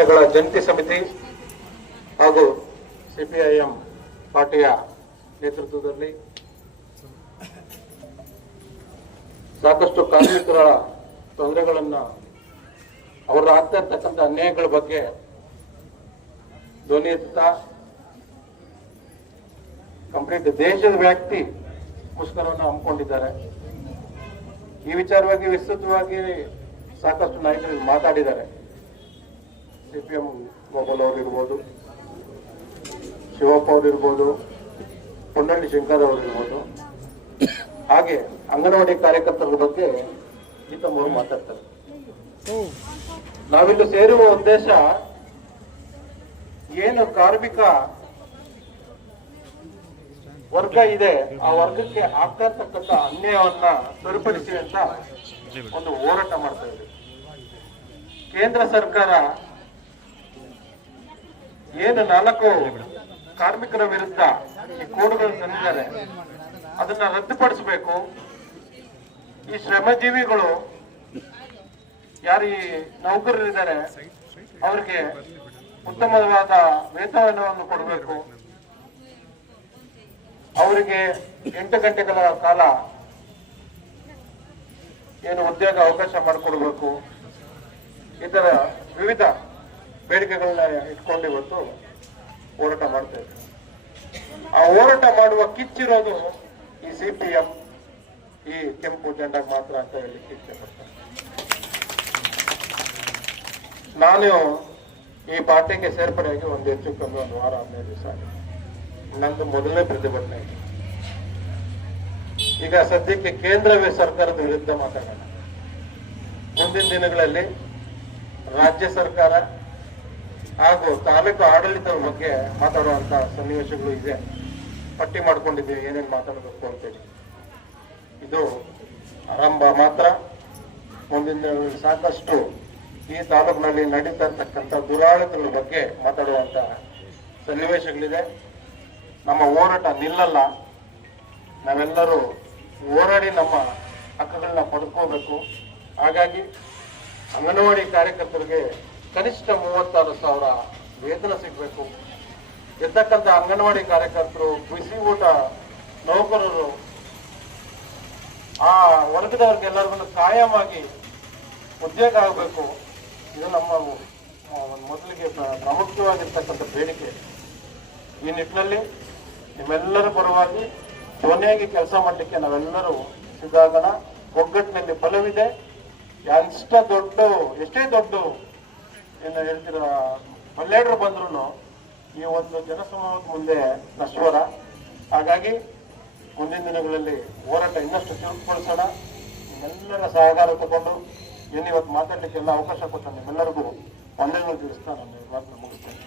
ಸಂಘಟನೆಗಳ ಜಂಟಿ ಸಮಿತಿ ಹಾಗೂ ಸಿಪಿಐಎಂ ಪಾರ್ಟಿಯ ನೇತೃತ್ವದಲ್ಲಿ ಸಾಕಷ್ಟು ಕಾರ್ಮಿಕರ ತೊಂದರೆಗಳನ್ನ ಅವರ ಆಗ್ತಾ ಇರ್ತಕ್ಕಂಥ ಅನ್ಯಾಯಗಳ ಬಗ್ಗೆ ಧ್ವನಿ ಎತ್ತಾ ಕಂಪ್ಲೀಟ್ ದೇಶದ ವ್ಯಾಪ್ತಿ ಮುಷ್ಕರವನ್ನು ಹಮ್ಮಿಕೊಂಡಿದ್ದಾರೆ. ಈ ವಿಚಾರವಾಗಿ ವಿಸ್ತೃತವಾಗಿ ಸಾಕಷ್ಟು ನಾಯಕರು ಮಾತಾಡಿದ್ದಾರೆ. ಸಿಪಿಎಂ ಗೋಪಾಲ್ ಅವರು ಇರ್ಬೋದು, ಶಿವಪ್ಪ ಅವರು ಇರ್ಬೋದು, ಪೊನ್ನಳ್ಳಿ ಶಂಕರ್ ಅವರು ಇರ್ಬೋದು, ಹಾಗೆ ಅಂಗನವಾಡಿ ಕಾರ್ಯಕರ್ತರ ಬಗ್ಗೆ ಗೀತಮ್ಮ ಅವರು ಮಾತಾಡ್ತಾರೆ. ನಾವಿಲ್ಲಿ ಸೇರುವ ಉದ್ದೇಶ ಏನು ಕಾರ್ಮಿಕ ವರ್ಗ ಇದೆ, ಆ ವರ್ಗಕ್ಕೆ ಆಗ್ತಾ ಇರ್ತಕ್ಕಂಥ ಅನ್ಯಾಯವನ್ನ ಸರಿಪಡಿಸಿ ಅಂತ ಒಂದು ಹೋರಾಟ ಮಾಡ್ತಾ ಇದೆ. ಕೇಂದ್ರ ಸರ್ಕಾರ ಏನು 4 ಕಾರ್ಮಿಕರ ವಿರುದ್ಧ ಈ ಕೋಡ್ಗಳನ್ನು ತಂದಿದ್ದಾರೆ, ಅದನ್ನ ರದ್ದುಪಡಿಸಬೇಕು. ಈ ಶ್ರಮಜೀವಿಗಳು ಯಾರು ಈ ನೌಕರರಿದ್ದಾರೆ ಅವರಿಗೆ ಉತ್ತಮವಾದ ವೇತನವನ್ನು ಕೊಡಬೇಕು. ಅವರಿಗೆ 8 ಗಂಟೆಗಳ ಕಾಲ ಏನು ಉದ್ಯೋಗ ಅವಕಾಶ ಮಾಡಿಕೊಡ್ಬೇಕು. ಇದರ ವಿವಿಧ ಬೇಡಿಕೆಗಳನ್ನ ಇಟ್ಕೊಂಡು ಇವತ್ತು ಹೋರಾಟ ಮಾಡ್ತಾ ಇದ್ದಾರೆ. ಆ ಹೋರಾಟ ಮಾಡುವ ಕಿಚ್ಚಿರೋದು ಈ ಸಿಪಿಎಂ, ಈ ಕೆಂಪು ಜೆಂಡಾಗ ಮಾತ್ರ ಅಂತ ಹೇಳಲಿಕ್ಕೆ ಇಚ್ಛೆ ಪಡ್ತಾರೆ. ನಾನು ಈ ಪಾರ್ಟಿಗೆ ಸೇರ್ಪಡೆಯಾಗಿ ಹೆಚ್ಚು ಕಮ್ಮಿ 1 ವಾರ 15 ದಿವಸ ಆಗಿದೆ. ನಂದು ಮೊದಲನೇ ಪ್ರತಿಭಟನೆ. ಈಗ ಸದ್ಯಕ್ಕೆ ಕೇಂದ್ರ ಸರ್ಕಾರದ ವಿರುದ್ಧ ಮಾತಾಡೋಣ. ಮುಂದಿನ ದಿನಗಳಲ್ಲಿ ರಾಜ್ಯ ಸರ್ಕಾರ ಹಾಗೂ ತಾಲೂಕು ಆಡಳಿತದ ಬಗ್ಗೆ ಮಾತಾಡುವಂತ ಸನ್ನಿವೇಶಗಳು ಇದೆ. ಪಟ್ಟಿ ಮಾಡ್ಕೊಂಡಿದ್ದೀವಿ ಏನೇನು ಮಾತಾಡಬೇಕು ಅಂತೇಳಿ. ಇದು ಆರಂಭ ಮಾತ್ರ. ಮುಂದಿನ ದಿನಗಳಲ್ಲಿ ಸಾಕಷ್ಟು ಈ ತಾಲೂಕಿನಲ್ಲಿ ನಡೀತಾ ಇರ್ತಕ್ಕಂಥ ದುರಾಡಳಿತಗಳ ಬಗ್ಗೆ ಮಾತಾಡುವಂತ ಸನ್ನಿವೇಶಗಳಿದೆ. ನಮ್ಮ ಹೋರಾಟ ನಿಲ್ಲಲ್ಲ. ನಾವೆಲ್ಲರೂ ಹೋರಾಡಿ ನಮ್ಮ ಹಕ್ಕುಗಳನ್ನ ಪಡ್ಕೋಬೇಕು. ಹಾಗಾಗಿ ಅಂಗನವಾಡಿ ಕಾರ್ಯಕರ್ತರಿಗೆ ಕನಿಷ್ಠ 36,000 ವೇತನ ಸಿಗಬೇಕು. ಇರ್ತಕ್ಕಂಥ ಅಂಗನವಾಡಿ ಕಾರ್ಯಕರ್ತರು, ಬಿಸಿ ಊಟ ನೌಕರರು, ಆ ವರ್ಗದವ್ರಿಗೆಲ್ಲರಿಗೂ ಕಾಯಮಾಗಿ ಉದ್ಯೋಗ ಆಗಬೇಕು. ಇದು ನಮ್ಮ ಮೊದಲಿಗೆ ಪ್ರಾಮುಖ್ಯವಾಗಿರ್ತಕ್ಕಂಥ ಬೇಡಿಕೆ. ಈ ನಿಟ್ಟಿನಲ್ಲಿ ನಿಮ್ಮೆಲ್ಲರ ಪರವಾಗಿ ಧ್ವನಿಯಾಗಿ ಕೆಲಸ ಮಾಡಲಿಕ್ಕೆ ನಾವೆಲ್ಲರೂ ಸಿದ್ಧಾಗೋಣ. ಒಗ್ಗಟ್ಟಿನಲ್ಲಿ ಬಲವಿದೆ. ಎಷ್ಟೇ ದೊಡ್ಡ ಏನು ಹೇಳ್ತಿರೋ ಮಲ್ಲೇಡ್ರು ಬಂದ್ರು ಈ ಒಂದು ಜನಸಮೂಹದ ಮುಂದೆ ನಶ್ವರ. ಹಾಗಾಗಿ ಮುಂದಿನ ದಿನಗಳಲ್ಲಿ ಹೋರಾಟ ಇನ್ನಷ್ಟು ಚುರುಕುಗೊಳಿಸೋಣ. ನಿಮ್ಮೆಲ್ಲರ ಸಹಕಾರ ತಗೊಂಡು ಇವತ್ತು ಮಾತಾಡ್ಲಿಕ್ಕೆಲ್ಲ ಅವಕಾಶ ಕೊಟ್ಟ ನಿಮ್ಮೆಲ್ಲರಿಗೂ ವಂದನೆಗಳು ತಿಳಿಸ್ತಾ ನಾನು ಮಾತನ್ನು ಮುಗಿಸ್ತೇನೆ.